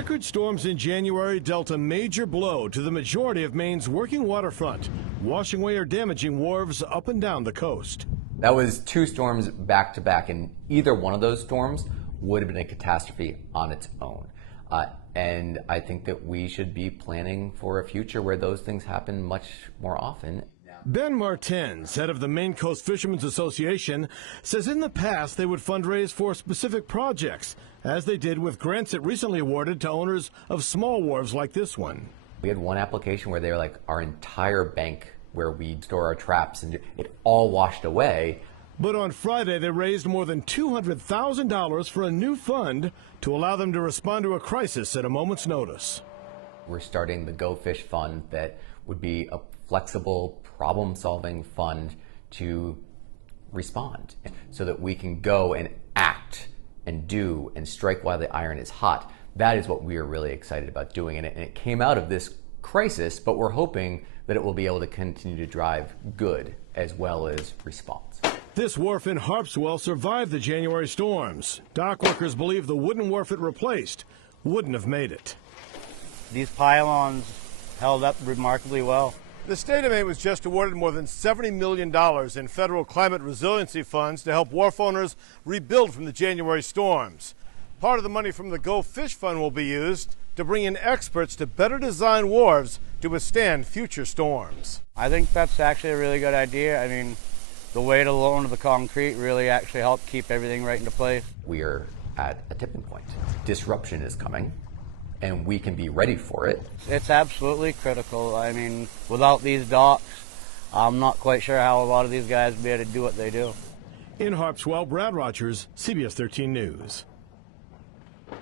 Record storms in January dealt a major blow to the majority of Maine's working waterfront, washing away or damaging wharves up and down the coast. That was two storms back to back, and either one of those storms would have been a catastrophe on its own. And I think that we should be planning for a future where those things happen much more often. Ben Martins, head of the Maine Coast Fishermen's Association, says in the past they would fundraise for specific projects, as they did with grants it recently awarded to owners of small wharves like this one. We had one application where they were like, our entire bank where we store our traps, and it all washed away. But on Friday, they raised more than $200,000 for a new fund to allow them to respond to a crisis at a moment's notice. We're starting the Go Fish Fund that would be a flexible, problem-solving fund to respond so that we can go and act and do and strike while the iron is hot. That is what we are really excited about doing, and it came out of this crisis, but we're hoping that it will be able to continue to drive good as well as response. This wharf in Harpswell survived the January storms. Dock workers believe the wooden wharf it replaced wouldn't have made it. These pylons held up remarkably well. The state of Maine was just awarded more than $70 million in federal climate resiliency funds to help wharf owners rebuild from the January storms. Part of the money from the Go Fish Fund will be used to bring in experts to better design wharves to withstand future storms. I think that's actually a really good idea. I mean, the weight alone of the concrete really actually helped keep everything right into place. We are at a tipping point. Disruption is coming, and we can be ready for it. It's absolutely critical. I mean, without these docks, I'm not quite sure how a lot of these guys would be able to do what they do. In Harpswell, Brad Rogers, CBS 13 News.